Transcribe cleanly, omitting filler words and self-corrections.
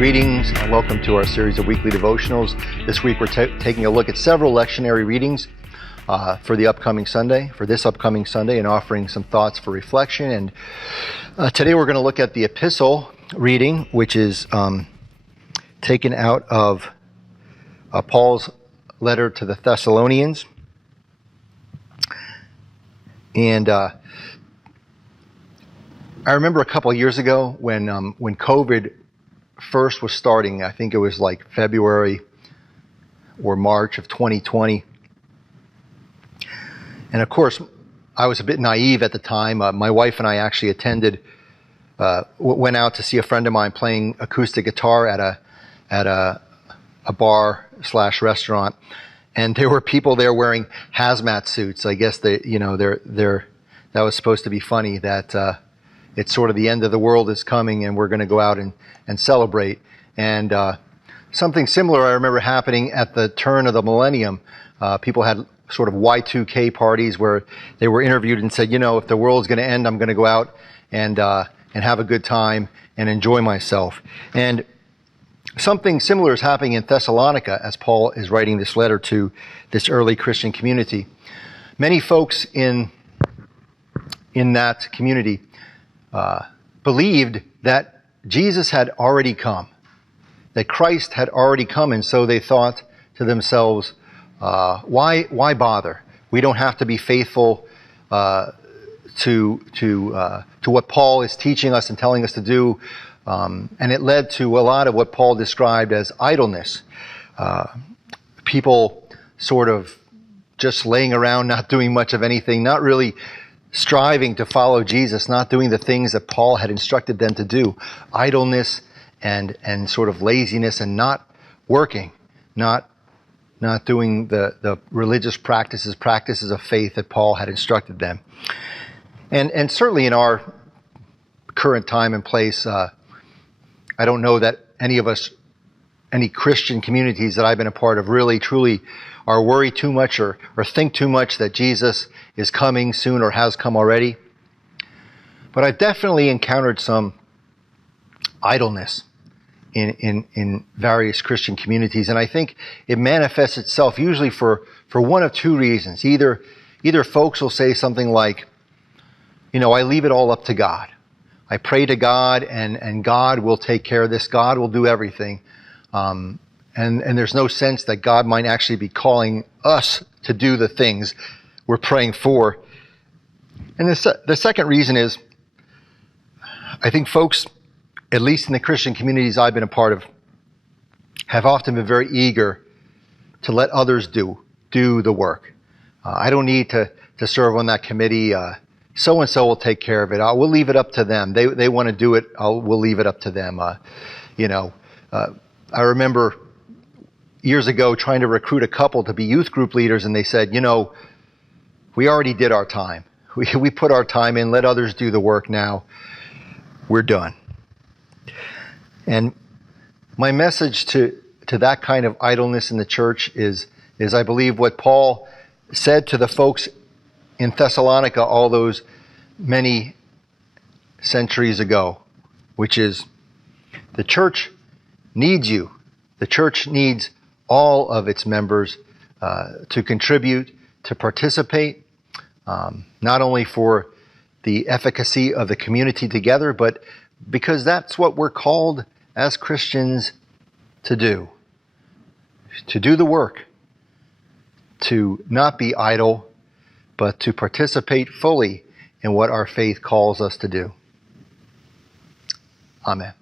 Greetings and welcome to our series of weekly devotionals. This week we're taking a look at several lectionary readings for this upcoming Sunday, and offering some thoughts for reflection. And today we're going to look at the epistle reading, which is taken out of Paul's letter to the Thessalonians. And I remember a couple of years ago when COVID first was starting. I think it was like February or March of 2020. And of course, I was a bit naive at the time. My wife and I actually went out to see a friend of mine playing acoustic guitar at a bar / restaurant, and there were people there wearing hazmat suits. I guess that was supposed to be funny that it's sort of the end of the world is coming and we're going to go out and celebrate. And something similar I remember happening at the turn of the millennium. People had sort of Y2K parties where they were interviewed and said, if the world's going to end, I'm going to go out and have a good time and enjoy myself. And something similar is happening in Thessalonica as Paul is writing this letter to this early Christian community. Many folks in that community believed that Jesus had already come, that Christ had already come, and so they thought to themselves, why bother? We don't have to be faithful to what Paul is teaching us and telling us to do. And it led to a lot of what Paul described as idleness. People sort of just laying around, not doing much of anything, not really striving to follow Jesus, not doing the things that Paul had instructed them to do. Idleness and sort of laziness and not working, not doing the religious practices of faith that Paul had instructed them. And certainly in our current time and place, I don't know that any Christian communities that I've been a part of really, truly are worried too much or think too much that Jesus is coming soon or has come already. But I've definitely encountered some idleness in various Christian communities. And I think it manifests itself usually for one of two reasons. Either folks will say something like, I leave it all up to God. I pray to God and God will take care of this. God will do everything. And there's no sense that God might actually be calling us to do the things we're praying for. And the second reason is, I think folks, at least in the Christian communities I've been a part of, have often been very eager to let others do the work. I don't need to serve on that committee. So-and-so will take care of it. We'll leave it up to them. They want to do it. We'll leave it up to them. I remember years ago trying to recruit a couple to be youth group leaders, and they said, we already did our time. We put our time in. Let others do the work now. We're done. And my message to that kind of idleness in the church is I believe what Paul said to the folks in Thessalonica all those many centuries ago, which is the church needs you. The church needs all of its members to contribute, to participate, not only for the efficacy of the community together, but because that's what we're called as Christians to do the work, to not be idle, but to participate fully in what our faith calls us to do. Amen.